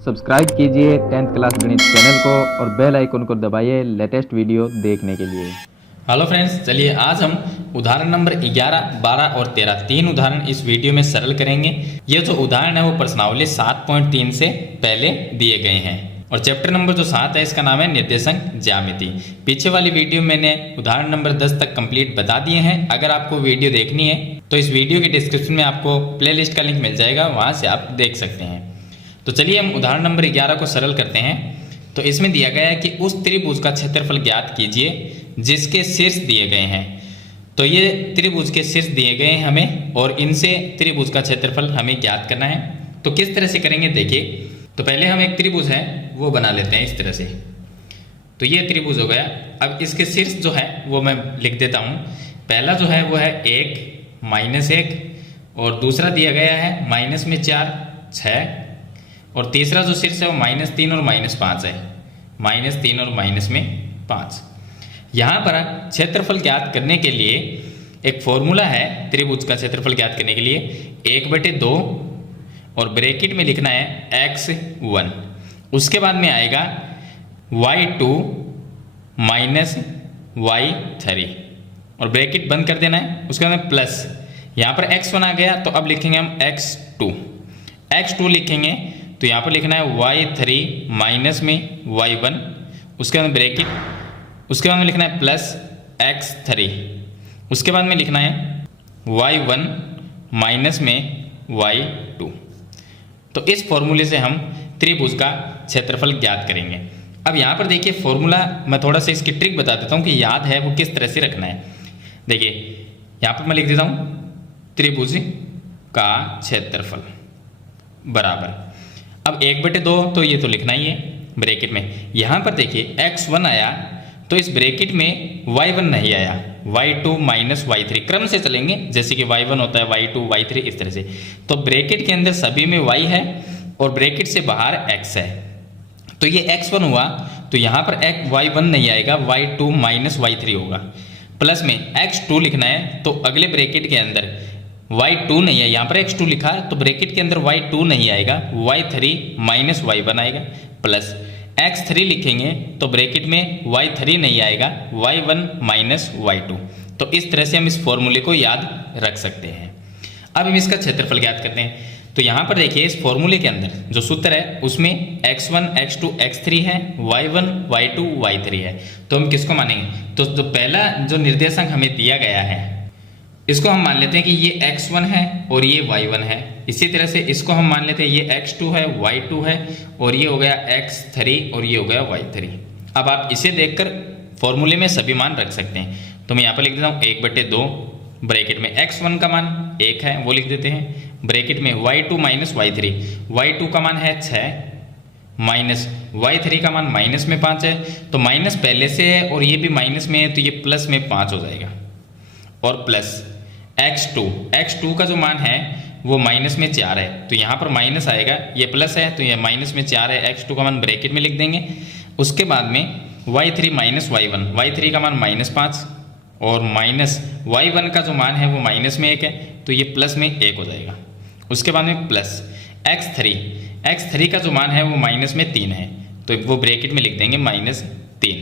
Subscribe कीजिए 10th class गणित channel को और बेल आइकन को दबाइए लेटेस्ट वीडियो देखने के लिए। हेलो फ्रेंड्स, चलिए आज हम उदाहरण नंबर 11, 12 और 13 तीन उदाहरण इस वीडियो में सरल करेंगे। ये जो उदाहरण है वो प्रश्नावली 7.3 से पहले दिए गए हैं और चैप्टर नंबर जो 7 है इसका नाम है निर्देशांक ज्यामिति। पीछे वाली वीडियो मैंने उदाहरण नंबर 10 तक कंप्लीट बता दिए हैं। अगर आपको वीडियो देखनी है तो इस वीडियो के डिस्क्रिप्शन में आपको प्लेलिस्ट का लिंक मिल जाएगा, वहाँ से आप देख सकते हैं। तो चलिए हम उदाहरण नंबर 11 को सरल करते हैं। तो इसमें दिया गया है कि उस त्रिभुज का क्षेत्रफल ज्ञात कीजिए जिसके शीर्ष दिए गए हैं। तो ये त्रिभुज के शीर्ष दिए गए हैं हमें और इनसे त्रिभुज का क्षेत्रफल हमें ज्ञात करना है। तो किस तरह से करेंगे देखिए। तो पहले हम एक त्रिभुज है वो बना लेते हैं इस तरह से। तो ये त्रिभुज हो गया। अब इसके शीर्ष जो है वो मैं लिख देता हूँ। पहला जो है वो है 1, -1 और दूसरा दिया गया है -4, 6 और तीसरा जो शीर्ष है वो -3 और -5 है। -3 और -5। यहाँ पर क्षेत्रफल ज्ञात करने के लिए एक फॉर्मूला है त्रिभुज का क्षेत्रफल ज्ञात करने के लिए 1/2 और ब्रैकेट में लिखना है x1। उसके बाद में आएगा y2 - y3 और ब्रैकेट बंद कर देना है। उसके बाद में प्लस यहाँ पर x1 आ गया तो अब लिखेंगे हम x2 लिखेंगे। तो यहाँ पर लिखना है y3 माइनस में y1, उसके बाद में ब्रैकेट, उसके बाद में लिखना है प्लस x3, उसके बाद में लिखना है y1 माइनस में y2। तो इस फॉर्मूले से हम त्रिभुज का क्षेत्रफल ज्ञात करेंगे। अब यहाँ पर देखिए फॉर्मूला मैं थोड़ा सा इसकी ट्रिक बता देता हूँ कि याद है वो किस तरह से रखना है। देखिए यहाँ पर मैं लिख देता हूँ त्रिभुज का क्षेत्रफल बराबर, अब 1/2 तो ये तो लिखना ही है ब्रैकेट में। यहाँ पर देखिए x1 आया तो इस ब्रैकेट में y1 नहीं आया, y2 माइनस y3 क्रम से चलेंगे, जैसे कि y1 होता है y2 y3 इस तरह से। तो ब्रैकेट के अंदर सभी में y है और ब्रैकेट से बाहर x है। तो ये x1 हुआ तो यहाँ पर y1 नहीं आएगा, y2 माइनस y3 होगा। प्लस में x2 लिखना है तो अगले ब्रैकेट के अंदर y2 नहीं है, यहाँ पर x2 लिखा तो ब्रैकेट के अंदर y2 नहीं आएगा, y3 माइनस y1 आएगा। प्लस x3 लिखेंगे तो ब्रैकेट में y3 नहीं आएगा, y1 माइनस y2। तो इस तरह से हम इस फॉर्मूले को याद रख सकते हैं। अब हम इसका क्षेत्रफल ज्ञात करते हैं। तो यहाँ पर देखिए इस फॉर्मूले के अंदर जो सूत्र है उसमें x1 x2 x3 है, y1 y2 y3 है। तो हम किसको मानेंगे? तो जो पहला जो निर्देशांक हमें दिया गया है इसको हम मान लेते हैं कि ये x1 है और ये y1 है। इसी तरह से इसको हम मान लेते हैं ये x2 है, y2 है और ये हो गया x3 और ये हो गया y3। अब आप इसे देखकर फॉर्मूले में सभी मान रख सकते हैं। तो मैं यहाँ पर लिख देता हूँ 1/2 ब्रैकेट में x1 का मान 1 है वो लिख देते हैं, ब्रैकेट में y2 माइनस y3, y2 का मान है 6 माइनस y3 का मान -5 है। तो माइनस पहले से है और ये भी माइनस में है तो ये प्लस में 5 हो जाएगा। और प्लस x2 का जो मान है वो -4 है तो यहाँ पर माइनस आएगा, ये प्लस है तो ये -4 है, x2 का मान ब्रैकेट में लिख देंगे। उसके बाद में y3 माइनस y1, y3 का मान -5 और माइनस y1 का जो मान है वो -1 है तो ये प्लस में 1 हो जाएगा। उसके बाद में प्लस x3 का जो मान है वो -3 है तो वो ब्रैकेट में लिख देंगे -3।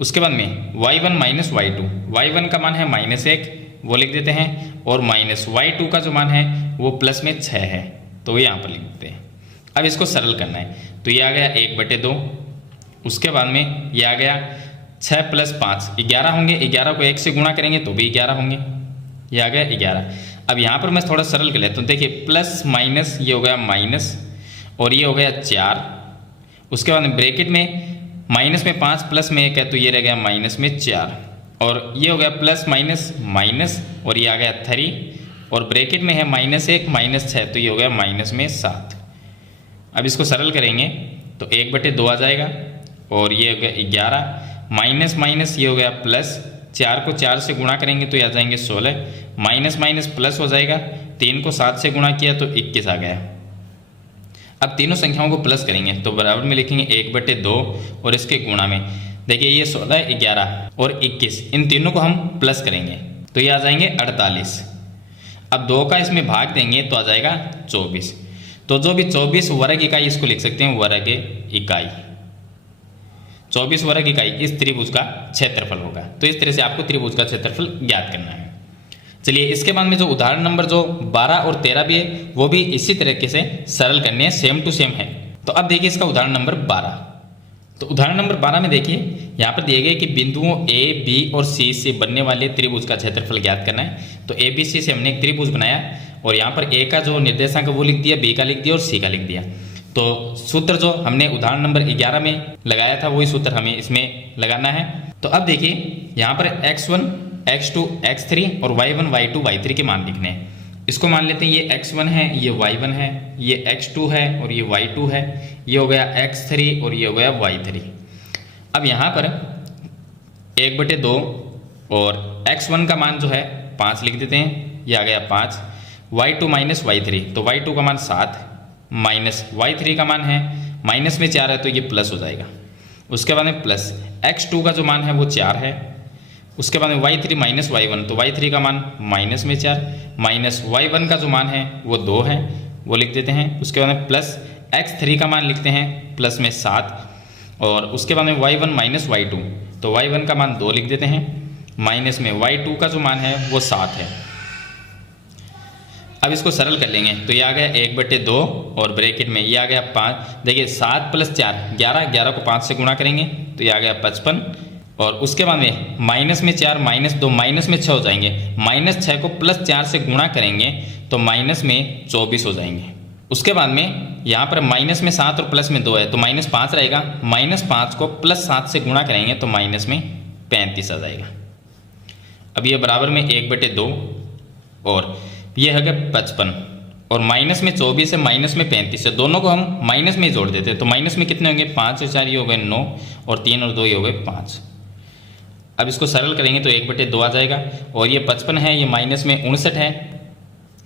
उसके बाद में y1 माइनस y2, y1 का मान है -1 वो लिख देते हैं और माइनस y2 का जो मान है वो प्लस में 6 है तो यहाँ पर लिख देते हैं। अब इसको सरल करना है तो ये आ गया 1/2, उसके बाद में ये आ गया 6 + 5 11 होंगे, 11 को 1 से गुणा करेंगे तो भी 11 होंगे, ये आ गया 11। अब यहाँ पर मैं थोड़ा सरल कर लेता हूँ। देखिए प्लस माइनस ये हो गया माइनस और ये हो गया 4। उसके बाद में ब्रैकेट में -5 प्लस में 1 है तो ये रह गया -4 और ये हो गया प्लस माइनस माइनस और ये आ गया 3 और ब्रैकेट में है -1 -6 तो ये हो गया -7। अब इसको सरल करेंगे तो 1/2 आ जाएगा और ये हो गया 11 माइनस माइनस ये हो गया प्लस, 4 को 4 से गुणा करेंगे तो ये आ जाएंगे 16, माइनस माइनस प्लस हो जाएगा, 3 को 7 से गुणा किया तो 21 आ गया। अब तीनों संख्याओं को प्लस करेंगे तो बराबर में लिखेंगे 1/2 और इसके गुणा में देखिए ये 16, 11 और 21 इन तीनों को हम प्लस करेंगे तो ये आ जाएंगे 48। अब 2 का इसमें भाग देंगे तो आ जाएगा 24। तो जो भी 24 वर्ग इकाई इसको लिख सकते हैं वर्ग इकाई, 24 वर्ग इकाई इस त्रिभुज का क्षेत्रफल होगा। तो इस तरह से आपको त्रिभुज का क्षेत्रफल ज्ञात करना है। चलिए इसके बाद में जो उदाहरण नंबर जो 12 और 13 भी है वो भी इसी तरीके से सरल करने हैं, सेम टू सेम है। तो अब देखिए इसका उदाहरण नंबर 12। तो उदाहरण नंबर 12 में देखिए यहाँ पर दिए गए कि बिंदुओं ए, बी और सी से बनने वाले त्रिभुज का क्षेत्रफल ज्ञात करना है। तो ए बी सी से हमने एक त्रिभुज बनाया और यहाँ पर ए का जो निर्देशांक वो लिख दिया, बी का लिख दिया और सी का लिख दिया। तो सूत्र जो हमने उदाहरण नंबर 11 में लगाया था वही सूत्र हमें इसमें लगाना है। तो अब देखिए यहाँ पर x1, x2, x3 और y1, y2, y3 के मान लिखने हैं। इसको मान लेते हैं ये x1 है, ये y1 है, ये x2 है और ये y2 है, ये हो गया x3 और ये हो गया y3। अब यहाँ पर 1/2 और x1 का मान जो है 5 लिख देते हैं, ये आ गया 5, y2 माइनस y3, तो y2 का मान 7 माइनस y3 का मान है माइनस में 4 है तो ये प्लस हो जाएगा। उसके बाद में प्लस x2 का जो मान है वो 4 है, उसके बाद में y3 माइनस y1, तो y3 का मान माइनस में 4 माइनस y1 का जो मान है वो 2 है, वो लिख देते हैं। उसके बाद में प्लस x3 का मान लिखते हैं प्लस में 7 और उसके बाद में y1 माइनस y2, तो y1 का मान 2 लिख देते हैं माइनस में y2 का जो मान है वो 7 है। अब इसको सरल कर लेंगे तो ये आ गया 1/2 और ब्रैकेट में ये आ गया 5। देखिए 7 + 4 11, 11 को 5 से गुणा करेंगे तो ये आ गया 55 और उसके बाद में माइनस में 4 माइनस 2 माइनस में 6 हो जाएंगे, -6 को +4 से गुणा करेंगे तो माइनस में 24 हो जाएंगे। उसके बाद में यहाँ पर माइनस में 7 और प्लस में 2 है तो -5 रहेगा, -5 को +7 से गुणा करेंगे तो माइनस में 35 आ जाएगा। अब ये बराबर में 1/2 और ये है 55 और माइनस में 24 है माइनस में 35 है, दोनों को हम माइनस में ही जोड़ देते हैं। तो माइनस में कितने होंगे 5 और 4 ये हो गए 9 और 3 और 2 ये हो गए 5। अब इसको सरल करेंगे तो 1/2 आ जाएगा और ये 55 है, ये माइनस में 59 है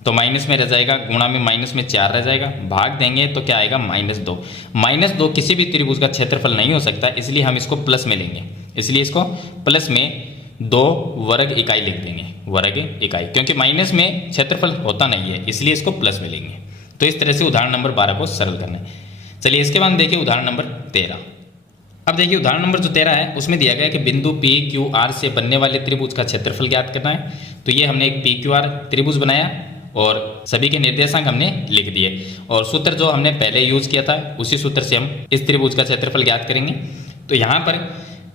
तो माइनस में रह जाएगा, गुणा में माइनस में 4 रह जाएगा, भाग देंगे तो क्या आएगा -2। -2 किसी भी त्रिभुज का क्षेत्रफल नहीं हो सकता, इसलिए हम इसको प्लस में लेंगे, इसलिए इसको प्लस में 2 वर्ग इकाई लिख देंगे, वर्ग इकाई, क्योंकि माइनस में क्षेत्रफल होता नहीं है इसलिए इसको प्लस में लेंगे। तो इस तरह से उदाहरण नंबर 12 को सरल करना है। चलिए इसके बाद देखिए उदाहरण नंबर 13। अब देखिए उदाहरण नंबर जो 13 है उसमें दिया गया है कि बिंदु पी क्यू आर से बनने वाले त्रिभुज का क्षेत्रफल ज्ञात करना है। तो ये हमने एक पी क्यू आर त्रिभुज बनाया और सभी के निर्देशांक हमने लिख दिए और सूत्र जो हमने पहले यूज किया था उसी सूत्र से हम इस त्रिभुज का क्षेत्रफल ज्ञात करेंगे। तो यहाँ पर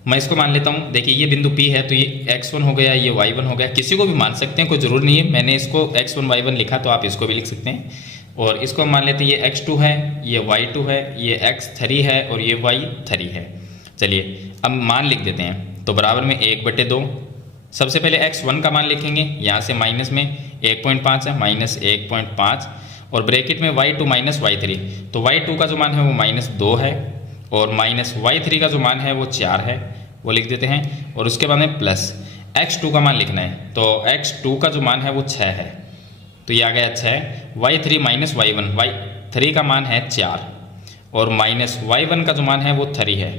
मैं इसको मान लेता हूँ, देखिए ये बिंदु P है तो ये x1 हो गया, ये y1 हो गया, किसी को भी मान सकते हैं, कोई जरूर नहीं है, मैंने इसको x1 y1 लिखा तो आप इसको भी लिख सकते हैं। और इसको हम मान लेते हैं ये x2 है, ये y2 है, ये x3 है और ये y3 है। चलिए अब मान लिख देते हैं तो बराबर में 1/2। सबसे पहले x1 का मान लिखेंगे, यहाँ से माइनस में 1.5 है -1.5 और ब्रैकेट में y2 माइनस y3, तो y2 का जो मान है वो -2 है और माइनस y3 का जो मान है वो 4 है, वो लिख देते हैं। और उसके बाद में प्लस x2 का मान लिखना है, तो x2 का जो मान है वो 6 है तो ये आ गया 6, y3 माइनस y1, y3 का मान है 4 और माइनस y1 का जो मान है वो 3 है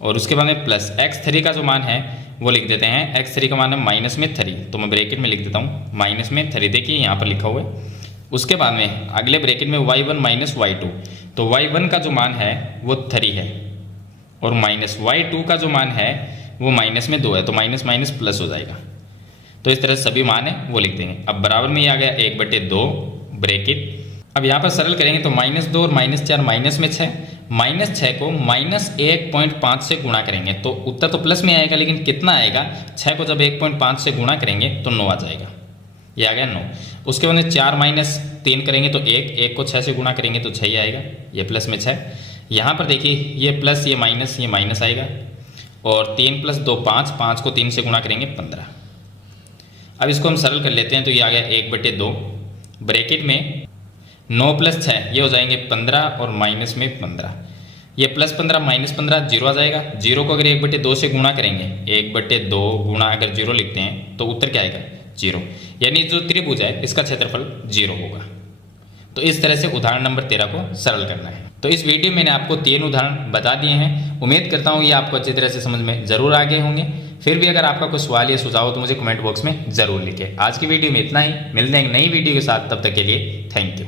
और उसके बाद में प्लस x3 का जो मान है वो लिख देते हैं, x3 का मान है माइनस में 3, तो मैं ब्रैकेट में लिख देता हूँ माइनस में 3, देखिए यहाँ पर लिखा हुआ है। उसके बाद में अगले ब्रैकेट में y1 माइनस y2, तो y1 का जो मान है वो 3 है और माइनस y2 का जो मान है वो माइनस में 2 है, तो माइनस माइनस प्लस हो जाएगा। तो इस तरह से सभी मान है वो लिख देंगे। अब बराबर में ये आ गया 1/2 ब्रैकेट। अब यहाँ पर सरल करेंगे तो -2 और -4 माइनस में 6, -6 को -1.5 से गुणा करेंगे तो उत्तर तो प्लस में आएगा, लेकिन कितना आएगा, 6 को जब 1.5 से गुणा करेंगे तो 9 आ जाएगा, ये आ गया 9। उसके बाद 4 - 3 करेंगे तो 1 को 6 से गुणा करेंगे तो 6 ही आएगा, ये प्लस में 6। यहाँ पर देखिए ये प्लस ये माइनस आएगा और 3 + 2 5, 5 को 3 से गुणा करेंगे 15। अब इसको हम सरल कर लेते हैं तो ये आ गया 1/2 ब्रैकेट में 9 + 6 ये हो जाएंगे 15 और माइनस में 15, ये +15 -15 0 आ जाएगा। 0 को अगर 1/2 से गुणा करेंगे, 1/2 गुणा अगर 0 लिखते हैं तो उत्तर क्या आएगा 0, यानी जो त्रिभुज है इसका क्षेत्रफल 0 होगा। तो इस तरह से उदाहरण नंबर 13 को सरल करना है। तो इस वीडियो में मैंने आपको 3 उदाहरण बता दिए हैं, उम्मीद करता हूँ ये आपको अच्छी तरह से समझ में ज़रूर आ गए होंगे। फिर भी अगर आपका कोई सवाल या सुझाव हो तो मुझे कमेंट बॉक्स में ज़रूर लिखें। आज की वीडियो में इतना ही, मिलते हैं एक नई वीडियो के साथ, तब तक के लिए थैंक यू।